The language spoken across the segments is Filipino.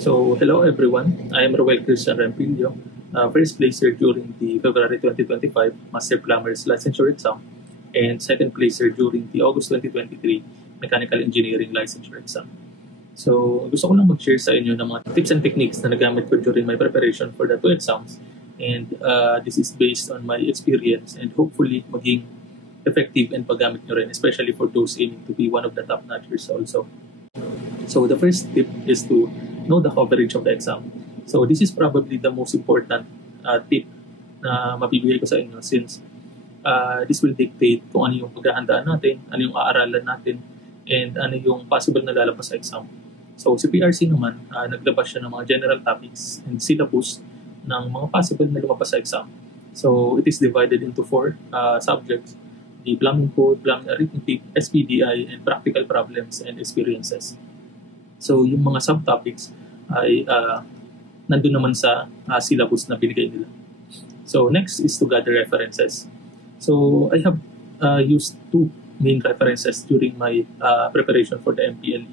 So, hello everyone. I am Roel Christian Rampilio, first placer during the February 2025 Master Plumber's Licensure Exam and second placer during the August 2023 Mechanical Engineering Licensure Exam. So, gusto ko lang mag-share sa inyo ng mga tips and techniques na nagamit ko during my preparation for the two exams, and this is based on my experience and hopefully maging effective and paggamit nyo rin, especially for those aiming to be one of the top notchers also. So the first tip is to know the coverage of the exam. So this is probably the most important tip na mabibigay ko sa inyo, since this will dictate kung ano yung paghahandaan natin, ano yung aaralan natin, and ano yung possible na lalabas sa exam. So si PRC naman, naglabas siya ng mga general topics and syllabus ng mga possible na lumabas sa exam. So it is divided into 4 subjects: the plumbing code, plumbing arithmetic, SPDI, and practical problems and experiences. So yung mga subtopics ay nandun naman sa syllabus na binigay nila. So next is to gather references. So I have used 2 main references during my preparation for the MPLE: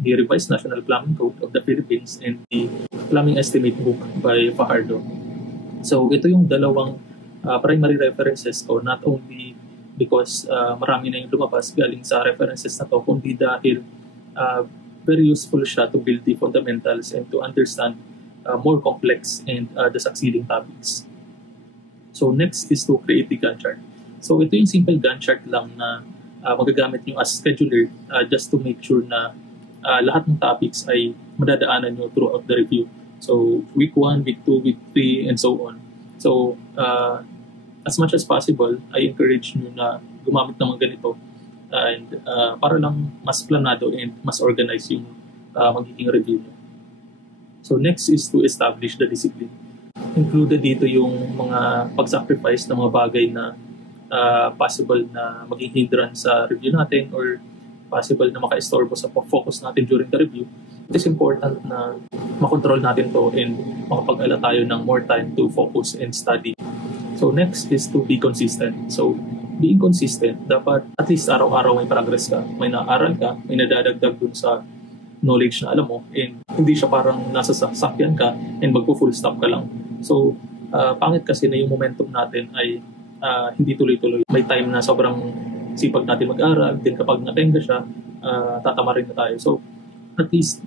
the Revised National Plumbing Code of the Philippines and the Plumbing Estimate Book by Fajardo. So ito yung dalawang primary references ko, not only because marami na yung lumabas galing sa references na to, kundi dahil very useful siya to build the fundamentals and to understand more complex and the succeeding topics. So next is to create the Gantt chart. So ito yung simple Gantt chart lang na magagamit nyo as scheduler just to make sure na lahat ng topics ay madadaanan nyo throughout the review. So week 1, week 2, week 3, and so on. So as much as possible, I encourage nyo na gumamit ng mga ganito, and para lang mas planado and mas organized yung magiging review nyo. So next is to establish the discipline. Included dito yung mga pag-sacrifice ng mga bagay na possible na maging hindrance sa review natin or possible na maka-istorbo sa focus natin during the review. It is important na makontrol natin to and makapag-ala tayo ng more time to focus and study. So next is to be consistent. So being consistent, dapat at least araw-araw may progress ka, may naaral ka, may nadadagdag dun sa knowledge na alam mo, and hindi siya parang nasa sasakyan ka and magpo-full stop ka lang. So pangit kasi na yung momentum natin ay hindi tuloy-tuloy. May time na sobrang sipag natin mag-aral, din kapag natenga siya, tatama rin na tayo. So at least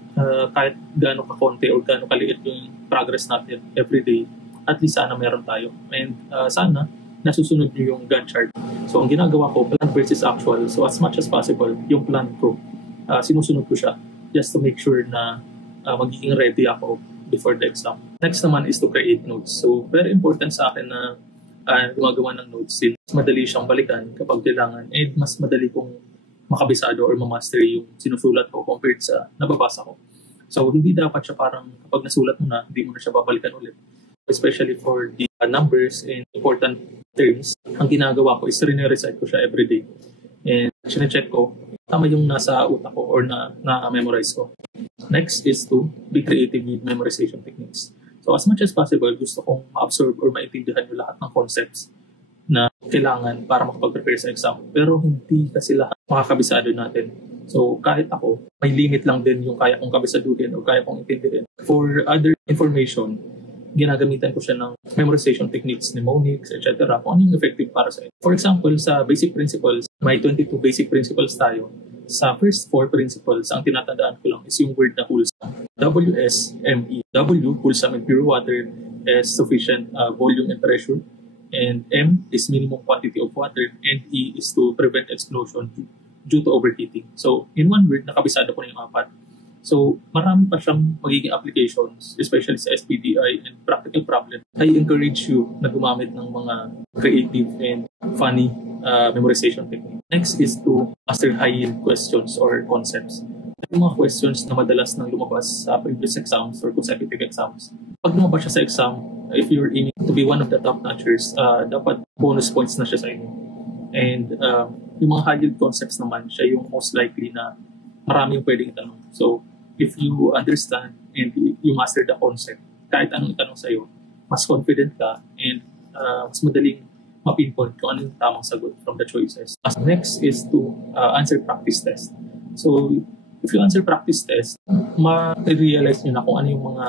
kahit gaano ka-konti or gaano kaliit yung progress natin every day, at least sana meron tayo. And sana nasusunod nyo yung Gantt chart. So ang ginagawa ko, plan versus actual. So as much as possible, yung plan ko, sinusunod ko siya just to make sure na magiging ready ako before the exam. Next naman is to create notes. So very important sa akin na gumagawa ng notes, since madali siyang balikan kapag kailangan, and mas madali kong makabisado or mamaster yung sinusulat ko compared sa nababasa ko. So hindi dapat siya parang kapag nasulat mo na, hindi mo na siya babalikan ulit. Especially for the numbers and important terms, ang ginagawa ko is rin-recite ko siya everyday. And sine-check ko, tama yung nasa utak ko or na-memorize ko. Next is to be creative with memorization techniques. So as much as possible, gusto kong ma-absorb or maintindihan yung lahat ng concepts na kailangan para makapag-prepare sa exam. Pero hindi kasi lahat makakabisado natin. So kahit ako, may limit lang din yung kaya kong kabisaduhin o kaya kong intindihin. For other information, ginagamitan ko siya ng memorization techniques, mnemonics, etc. Kung ano yung effective para sa inyo. For example, sa basic principles, may 22 basic principles tayo. Sa first 4 principles, ang tinatandaan ko lang is yung word na wholesome. W-S-M-E. W, wholesome and pure water, S, sufficient volume and pressure, and M is minimum quantity of water, and E is to prevent explosion due to overheating. So, in one word, nakabisado ko na yung 4. So, marami pa siyang magiging applications, especially sa SPDI and practical problem. I encourage you na gumamit ng mga creative and funny memorization technique. Next is to master high-yield questions or concepts. Yung mga questions na madalas nang lumabas sa previous exams or consecutive exams. Pag lumabas siya sa exam, if you're aiming to be one of the top notchers, dapat bonus points na siya sa inyo. And yung mga high-yield concepts naman, siya yung most likely na marami yung pwedeng itanong. So, if you understand and you master the concept, kahit anong itanong sa'yo, mas confident ka and mas madaling mapinpoint kung ano yung tamang sagot from the choices. Next is to answer practice test. So, if you answer practice test, ma-realize nyo na kung ano yung mga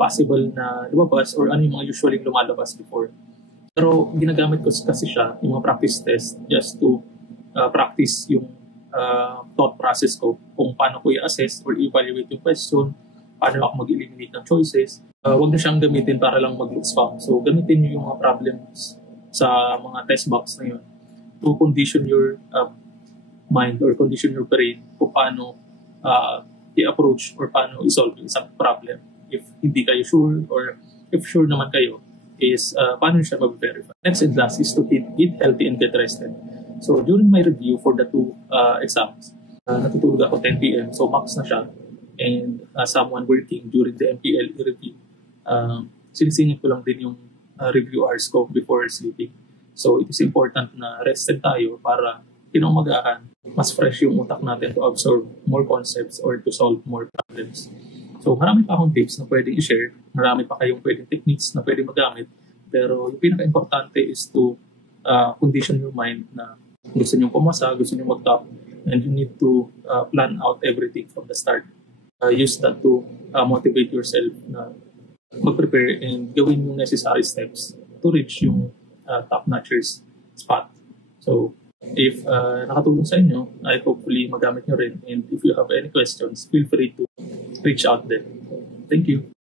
possible na lumabas or ano yung mga usually lumalabas before. Pero ginagamit ko kasi siya, yung mga practice test, just to practice yung thought process ko kung paano ko i-assess or evaluate yung question, paano ako mag-eliminate ng choices. Huwag na siyang gamitin para lang mag-looks found. So gamitin nyo yung mga problems sa mga test box na yun to condition your mind or condition your brain kung paano i-approach or paano i-solve isang problem. If hindi kayo sure or if sure naman kayo, is paano siya mag-verify. Next and last is to eat healthy and get rested. So during my review for the two exams, natutulog ako 10 p.m. So max na siya. And someone working during the MPL review, sinisingin ko lang din yung review hours ko before sleeping. So it is important na rested tayo para kinaumagahan, mas fresh yung utak natin to absorb more concepts or to solve more problems. So marami pa akong tips na pwedeng i-share, marami pa kayong pwedeng techniques na pwedeng magamit, pero yung pinaka-importante is to condition your mind na gusto nyo pumasa, gusto nyo mag-top, and you need to plan out everything from the start. Use that to motivate yourself na mag-prepare and gawin yung necessary steps to reach yung top-notchers spot. So, if nakatulong sa inyo, I hopefully magamit nyo rin. And if you have any questions, feel free to reach out then. Thank you.